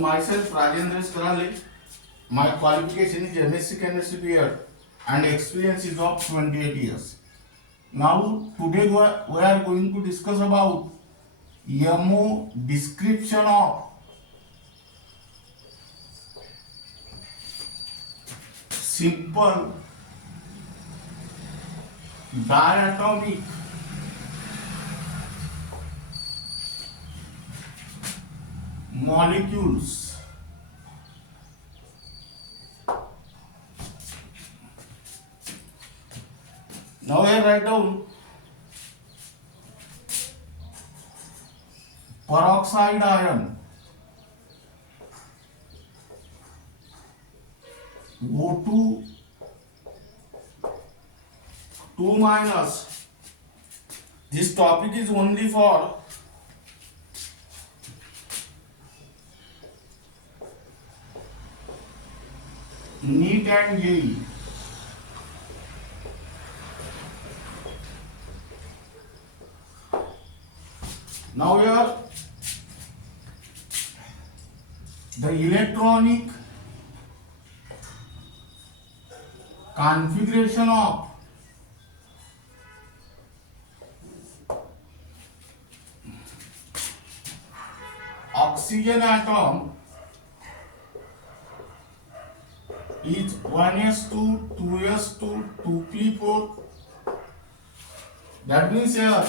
Myself Rajendra Karale. My qualification is MSc Chemistry period and experience is of 28 years. Now today we are going to discuss about MO description of simple diatomic molecules. Now I write down peroxide ion O2 2 minus. This topic is only for NEET and JEE. Now here the electronic configuration of oxygen atom is 1s2, 2s2, 2p4. That means here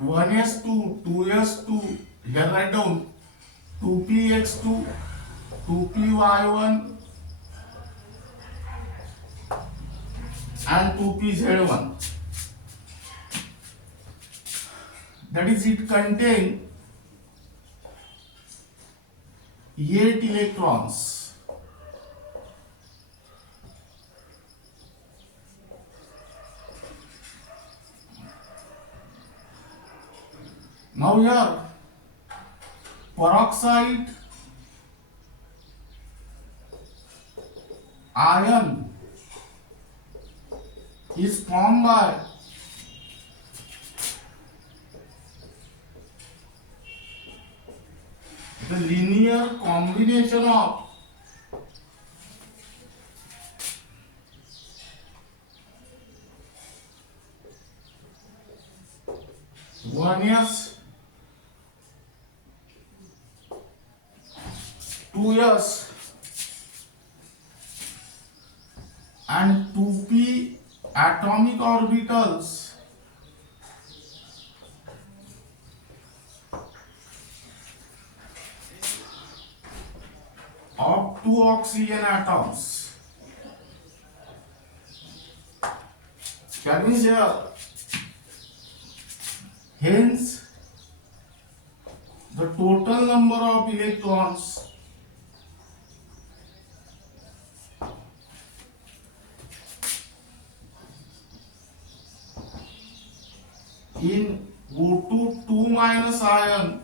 1s2, 2s2, here write down 2px2, 2py1 and 2pz1. That is, it contain 8 electrons. Now here peroxide ion is formed by the linear combination of one s 2s and 2p atomic orbitals of 2 oxygen atoms. That means here, hence the total number of electrons in O2 2 minus ion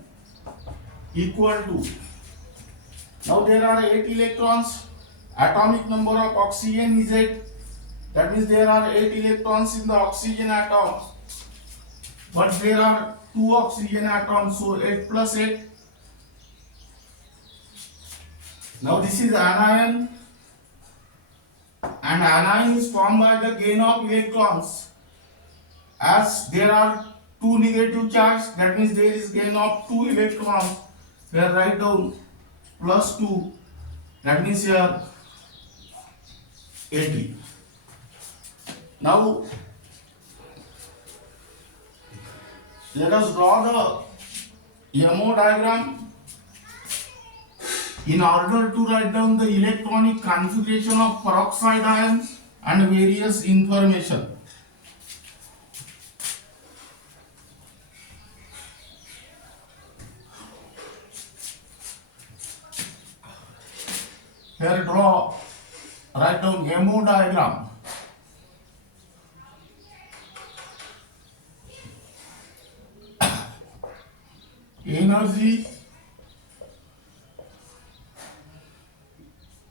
equal to, now there are 8 electrons, atomic number of oxygen is 8, that means there are 8 electrons in the oxygen atom, but there are 2 oxygen atoms, so 8 plus 8. Now this is anion, and anion is formed by the gain of electrons. As there are 2 negative charge, that means there is gain of 2 electrons. Here write down plus 2, that means here 80. Now let us draw the MO diagram in order to write down the electronic configuration of peroxide ion and various information. Here write down MO diagram. Energy,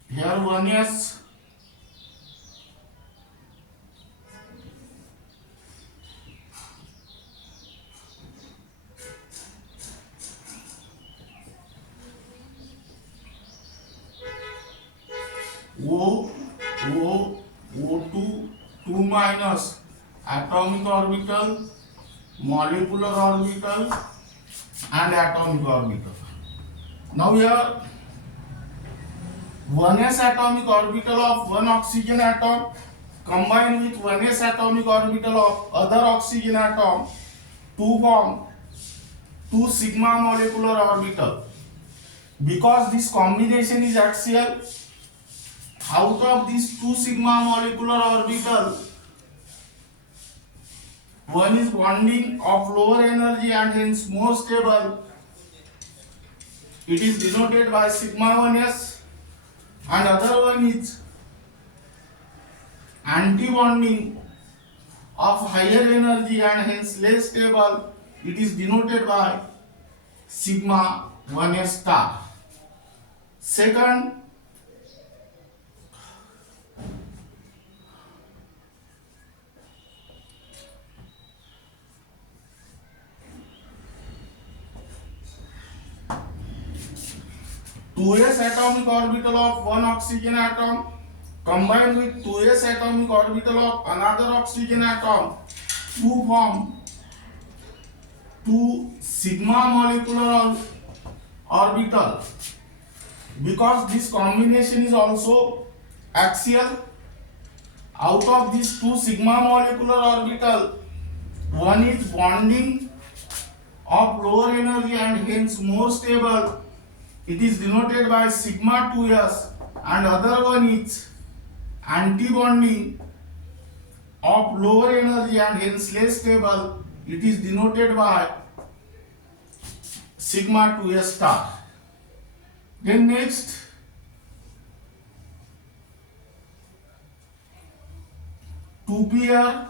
here 1s, O, O, O2, 2 minus atomic orbital, molecular orbital and atomic orbital. Now here 1s atomic orbital of one oxygen atom combined with 1s atomic orbital of other oxygen atom to form 2 sigma molecular orbital. Because this combination is axial, out of these 2 sigma molecular orbital, one is bonding of lower energy and hence more stable. It is denoted by sigma 1s, and other one is anti-bonding of higher energy and hence less stable. It is denoted by sigma 1s star. Second, two s atomic orbital of one oxygen atom combined with 2s atomic orbital of another oxygen atom to form 2 sigma molecular orbital. Because this combination is also axial, out of these 2 sigma molecular orbital, one is bonding of lower energy and hence more stable. It is denoted by sigma 2s, and other one is anti-bonding of lower energy and hence less stable. It is denoted by sigma 2s star. Then next, 2pr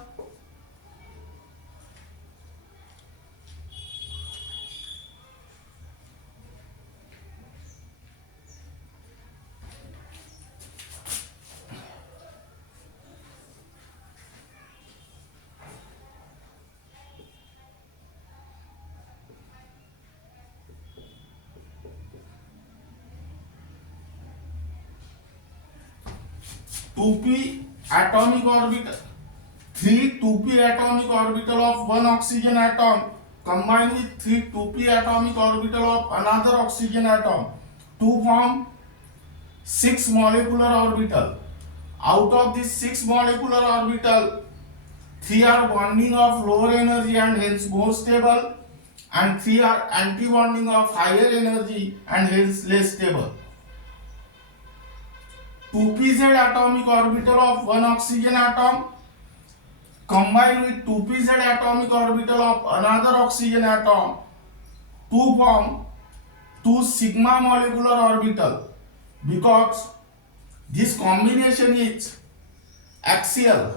atomic orbital, 3 2p atomic orbital of one oxygen atom combined with 3 2p atomic orbital of another oxygen atom to form 6 molecular orbital. Out of this 6 molecular orbital, 3 are bonding of lower energy and hence more stable, and 3 are anti-bonding of higher energy and hence less stable. 2pz atomic orbital of one oxygen atom combined with 2pz atomic orbital of another oxygen atom to form 2 sigma molecular orbital. Because this combination is axial,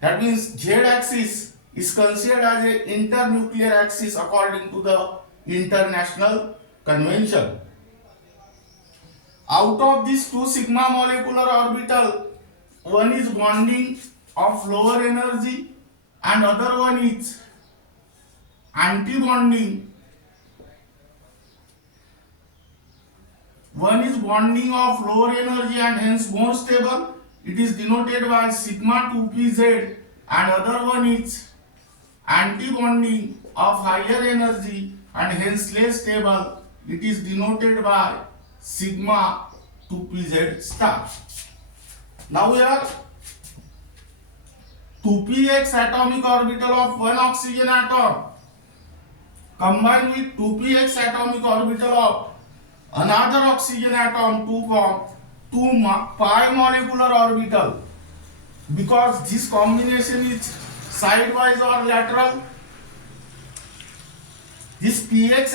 that means z axis is considered as an internuclear axis according to the international convention. Out of these 2 sigma molecular orbital, one is bonding of lower energy and other one is anti-bonding. One is bonding of lower energy and hence more stable. It is denoted by sigma 2pz, and other one is anti-bonding of higher energy and hence less stable. It is denoted by sigma 2pz star. Now here 2px atomic orbital of one oxygen atom combined with 2px atomic orbital of another oxygen atom to form 2 pi molecular orbital. Because this combination is sidewise or lateral, this px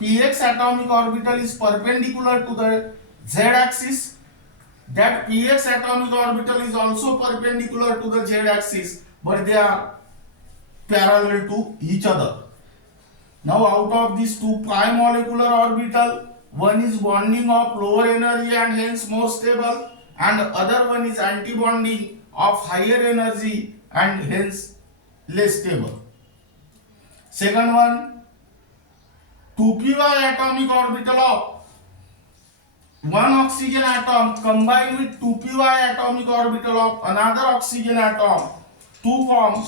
atomic orbital is perpendicular to the z axis. That px atomic orbital is also perpendicular to the z axis, but they are parallel to each other. Now out of these 2 pi molecular orbital, one is bonding of lower energy and hence more stable, and other one is anti-bonding of higher energy and hence less stable. Second one, 2py atomic orbital of one oxygen atom combine with 2p atomic orbital of another oxygen atom to form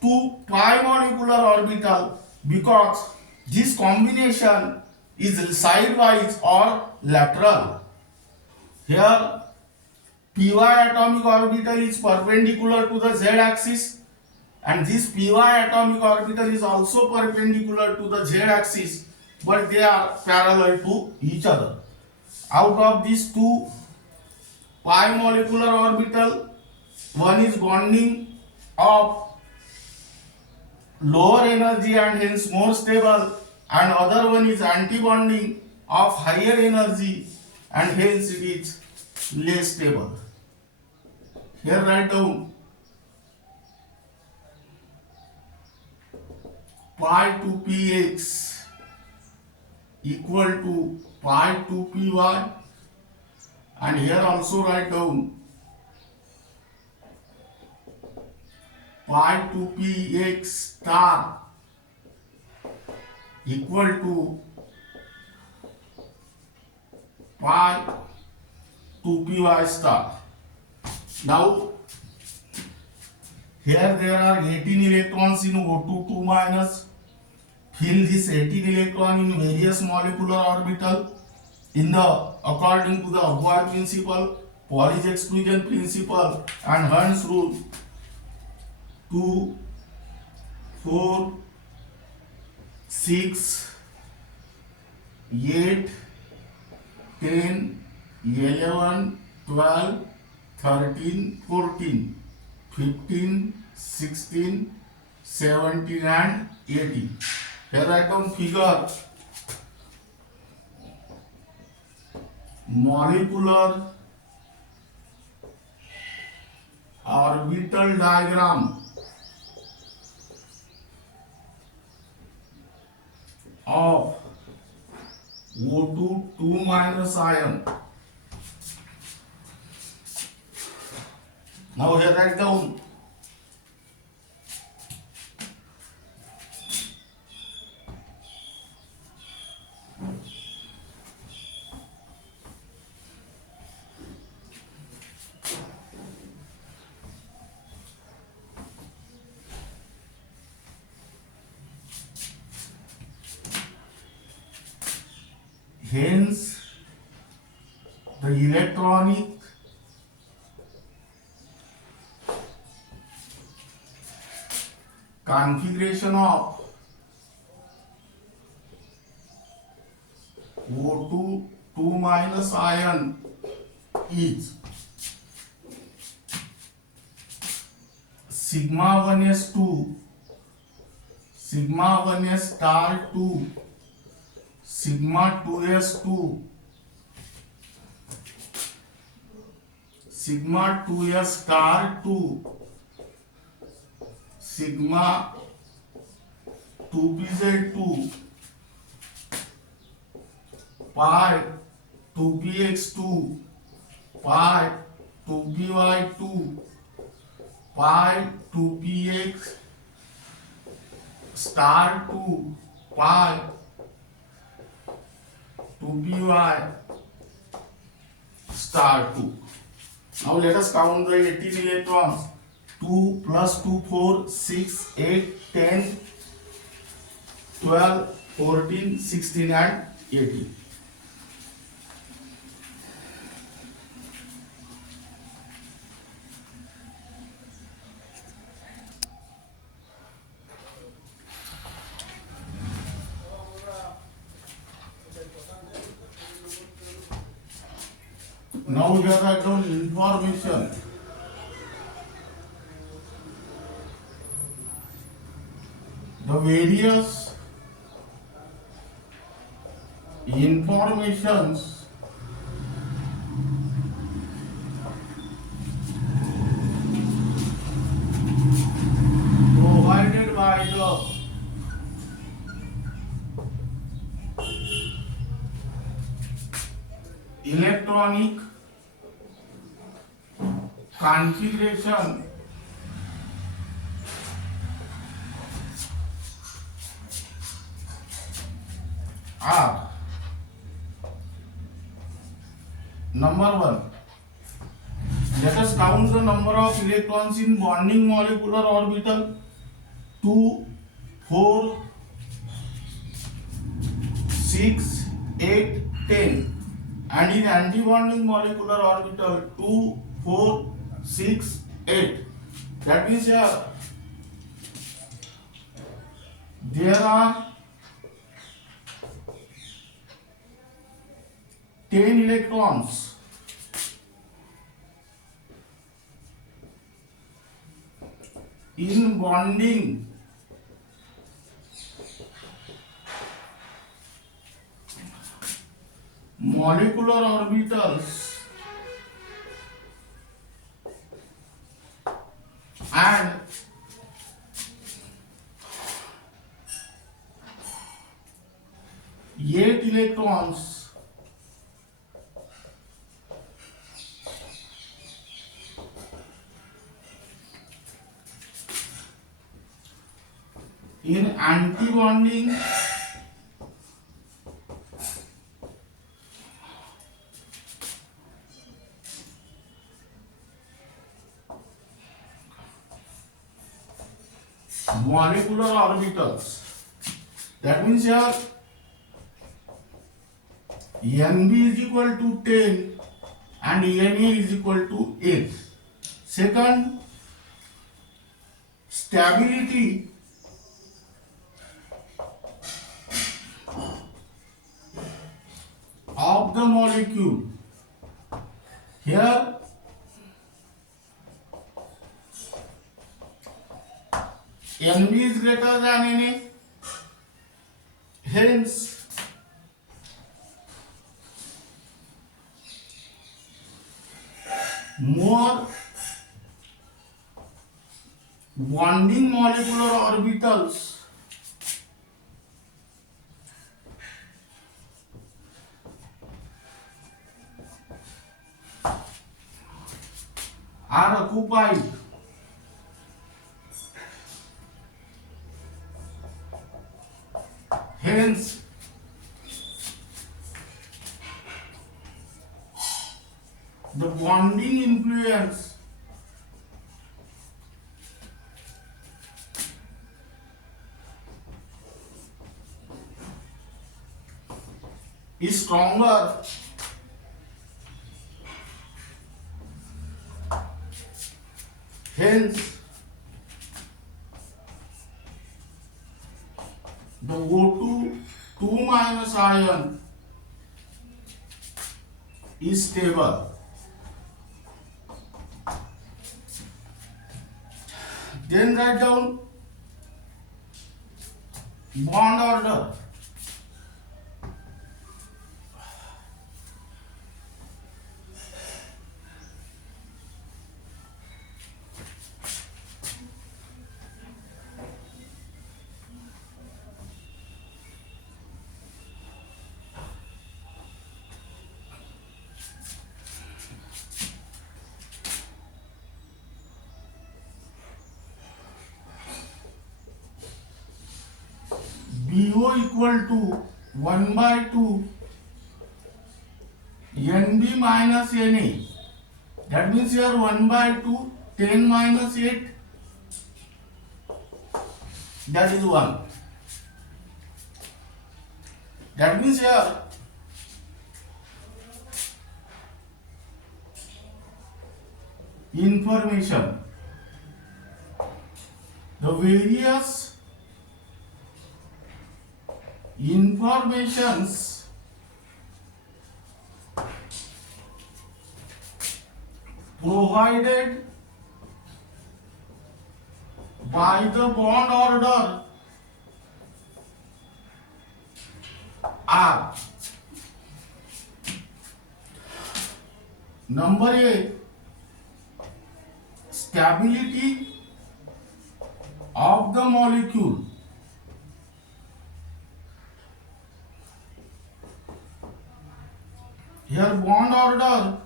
2 pi molecular orbital, because this combination is sidewise or lateral. Here py atomic orbital is perpendicular to the z axis, and this py atomic orbital is also perpendicular to the z axis, but they are parallel to each other. Out of these two pi molecular orbital, one is bonding of lower energy and hence more stable, and other one is anti-bonding of higher energy and hence it is less stable. Here write down pi 2px equal to pi 2py, and here also write down pi 2px star equal to pi 2py star. Now here there are 18 electrons in O2 2 minus. Fill this 18 electron in various molecular orbital in the according to the Avoid principle, Pauli's exclusion principle, and Hund's rule. 2, 4, 6, 8, 10, 11, 12, 13, 14, 15, 16, 17 and 18. Here write down figure molecular orbital diagram of O2 2 minus ion. Now here write down hence the electronic configuration of O2 2 minus ion is sigma 1s2, sigma 1s star 2, sigma 2s2, sigma 2s star 2, sigma 2pz2, pi 2px2, pi 2py2, pi 2px star 2, pi 2py star 2. Now let us count the 18 electrons. 2 plus 2 4 6 8 10 12 14 16 and 18. Now here I down information. The various informations provided by the electronic configuration are Number 1. Let us count the number of electrons in bonding molecular orbital. 2, 4, 6, 8, 10. And in anti-bonding molecular orbital 2, 4, 6, 8. That means here there are 10 electrons in bonding molecular orbitals and 8 electrons in anti-bonding molecular orbitals. That means here NB is equal to 10 and NA is equal to 8. Second, stability of the molecule. Here NB is greater than NA, hence more bonding molecular orbitals are occupied hence the bonding influence is stronger hence the O2 2 minus ion is stable. Then write down bond order. BO equal to 1 by 2 NB minus NA. That means here 1 by 2 10 minus 8, that is 1. That means here information, the various informations provided by the bond order are: number A, stability of the molecule. Here bond order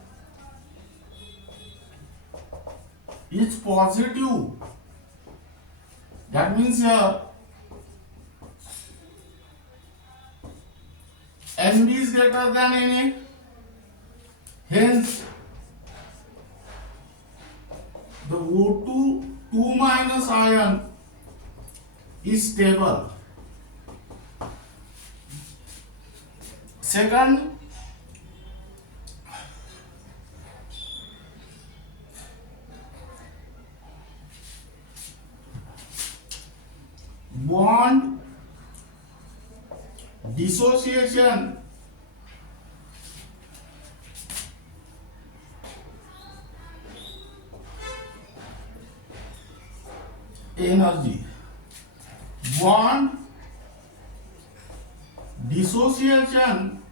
is positive. That means here NB is greater than NA, Hence, the O2 2 minus ion is stable. Second, bond dissociation energy. Bond dissociation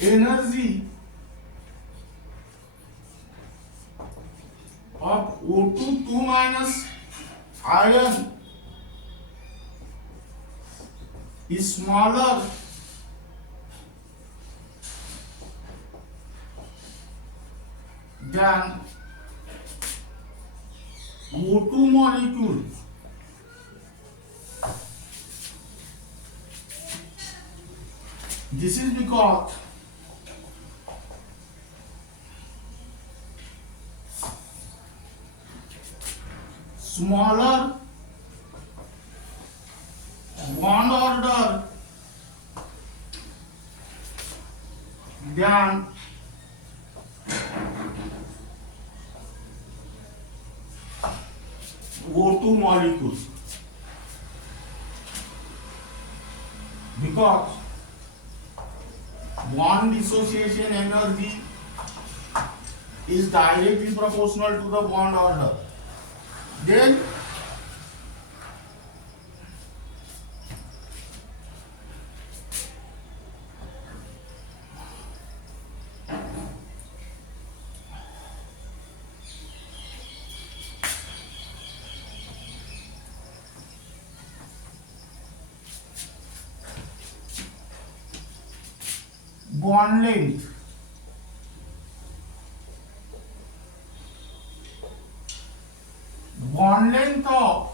energy of O2 2 minus ion is smaller than O2 molecule. This is because smaller bond order than O2 molecules, because bond dissociation energy is directly proportional to the bond order. Then bond length. Bond length of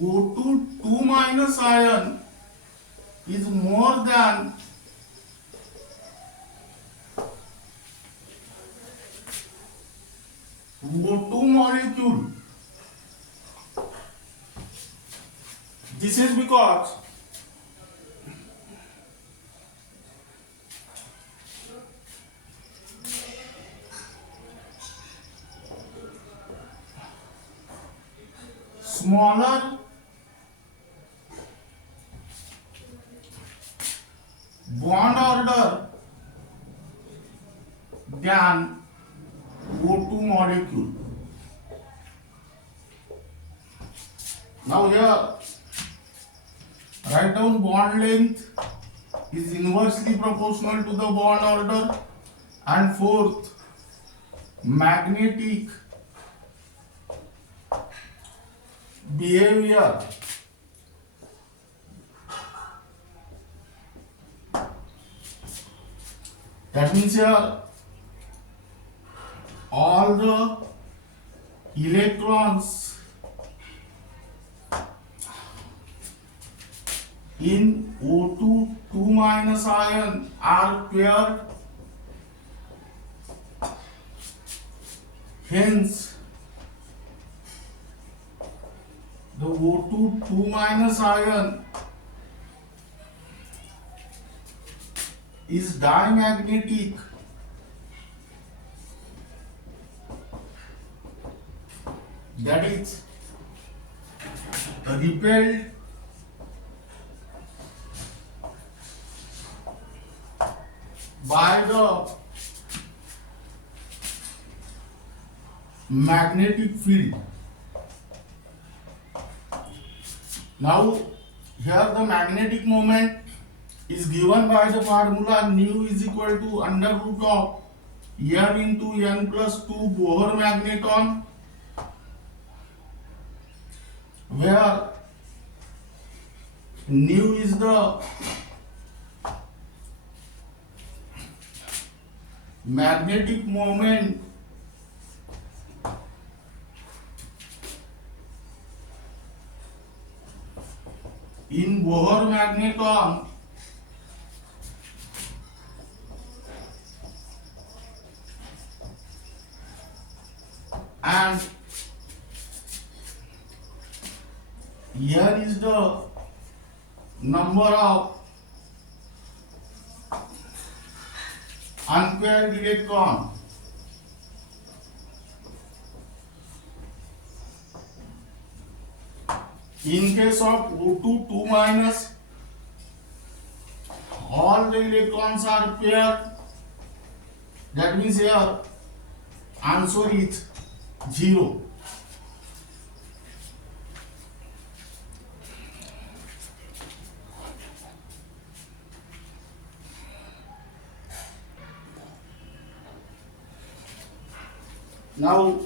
O2 2 minus ion is more than O2 molecule. This is because smaller bond order than O2 molecule. Now here write down bond length is inversely proportional to the bond order, and fourth, magnetic behavior that means here all the electrons in O2 2 minus ion are paired, hence the O2 2 minus ion is diamagnetic, that is repelled by the magnetic field. Now here the magnetic moment is given by the formula nu is equal to under root of n into n plus 2 Bohr magneton, where nu is the magnetic moment in Bohr magneton and here is the number of unpaired electron. In case of O2 2 minus, all the electrons are paired. That means here answer is 0. Now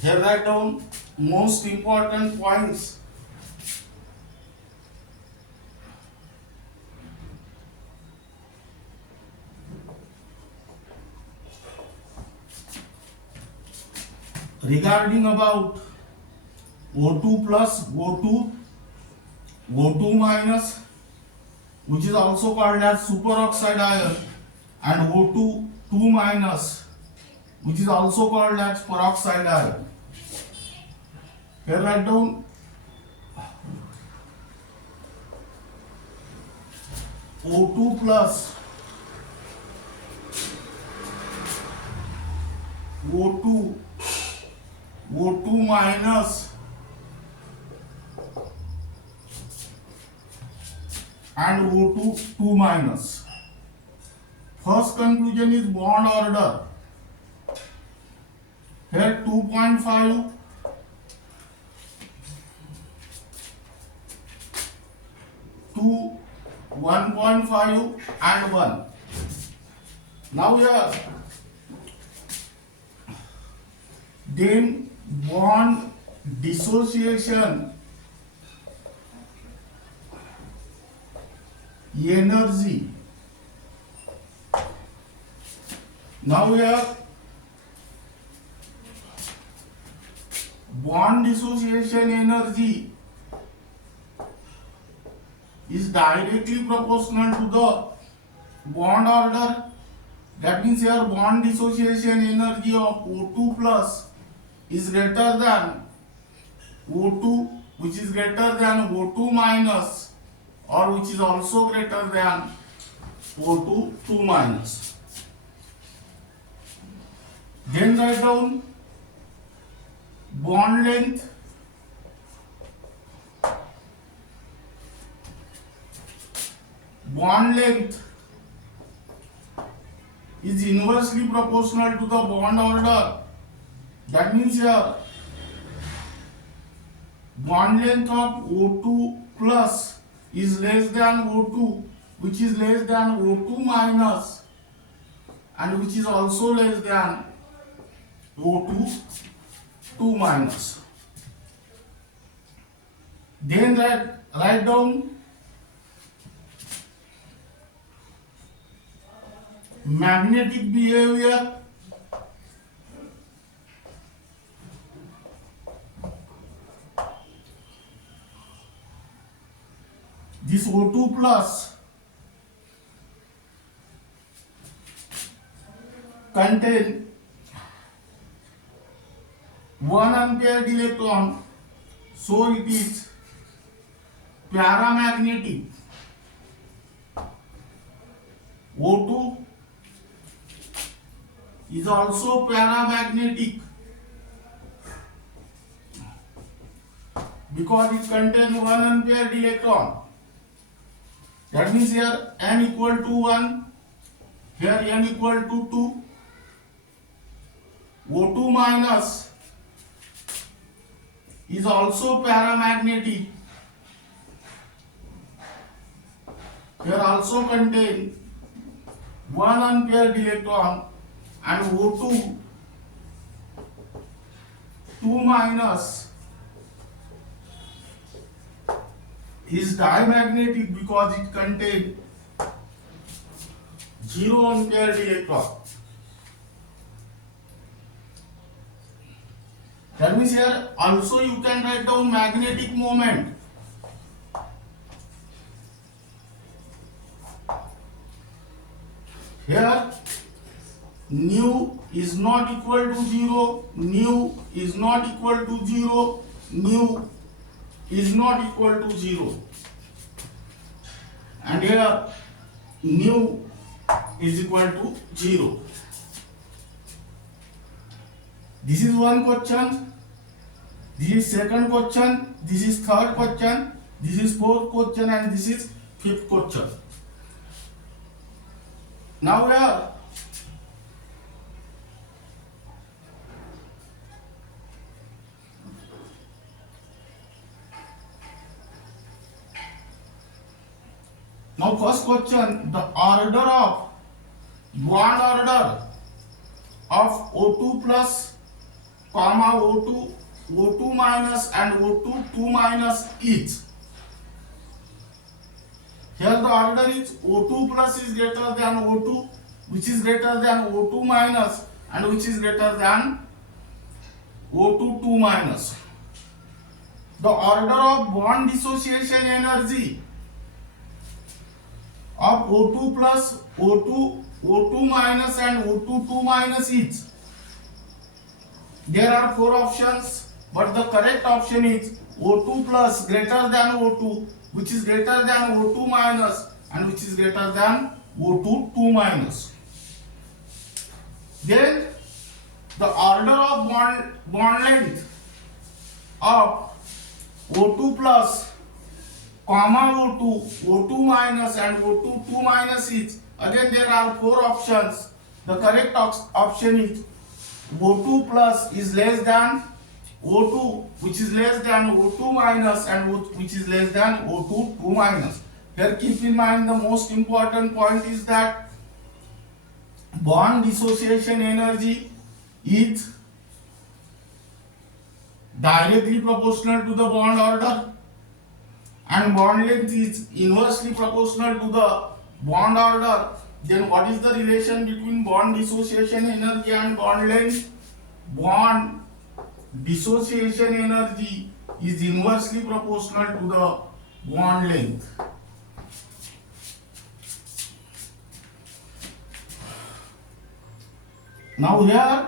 here write down most important points. Regarding about O2 plus, O2 minus, which is also called as superoxide ion, and O2 2 minus, which is also called as peroxide ion. Here write down O2 plus, O2 minus, and O2 2 minus. First conclusion is bond order. Here 2.5, 2, 1.5 and 1. Now here then bond dissociation energy. Now here bond dissociation energy is directly proportional to the bond order. That means here bond dissociation energy of O2 plus is greater than O2, which is greater than O2 minus, or which is also greater than O2 2 minus. Then write down bond length. Bond length is inversely proportional to the bond order. That means here bond length of O2 plus is less than O2, which is less than O2 minus, and which is also less than O2 2 minus. Then write down magnetic behavior. This O2 plus contain 1 unpaired electron, so it is paramagnetic. O2 is also paramagnetic because it contains 1 unpaired electron. That means here n equal to 1, here n equal to 2. O2 minus is also paramagnetic. Here also contain one unpaired electron, and O2 2 minus is diamagnetic because it contains 0 unpaired electron. That means here also you can write down magnetic moment. Here nu is not equal to 0, nu is not equal to 0, nu is not equal to 0. And here nu is equal to 0. This is one question, this is second question, this is third question, this is fourth question, and this is fifth question. Now here first question, the order of bond order of O2 plus comma O2, O2 minus and O2 2 minus each. Here the order is O2 plus is greater than O2, which is greater than O2 minus, and which is greater than O2 2 minus. The order of bond dissociation energy of O2 plus, O2, O2 minus and O2 2 minus each. There are 4 options, but the correct option is O2 plus greater than O2, which is greater than O2 minus, and which is greater than O2 2 minus. Then the order of bond length of O2 plus comma O2, O2 minus and O2 2 minus each. Again there are 4 options. The correct option is O2 plus is less than O2, which is less than O2 minus, and which is less than O2 2 minus. Here keep in mind the most important point is that bond dissociation energy is directly proportional to the bond order, and bond length is inversely proportional to the bond order. Then what is the relation between bond dissociation energy and bond length? Bond dissociation energy is inversely proportional to the bond length. Now here,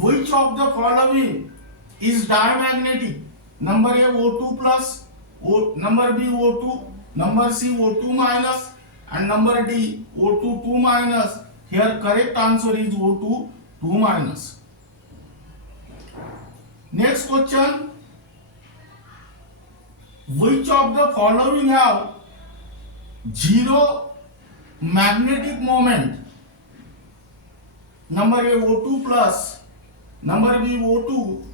which of the following is diamagnetic? Number A O2 plus, number B O2, number C O2 minus, and number D O2 2 minus. Here correct answer is O2 2 minus. Next question, which of the following have zero magnetic moment? Number A O2 plus, number B O2,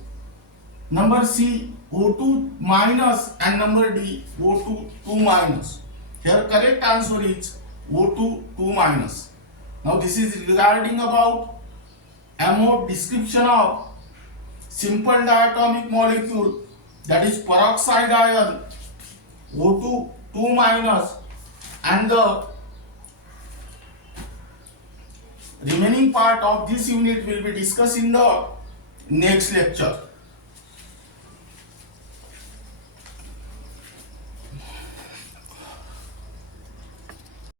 number C O2 minus, and number D O2 2 minus. Here correct answer is O2 2 minus. Now this is regarding about MO description of simple diatomic molecule, that is peroxide ion, O2 2 minus, and the remaining part of this unit will be discussed in the next lecture.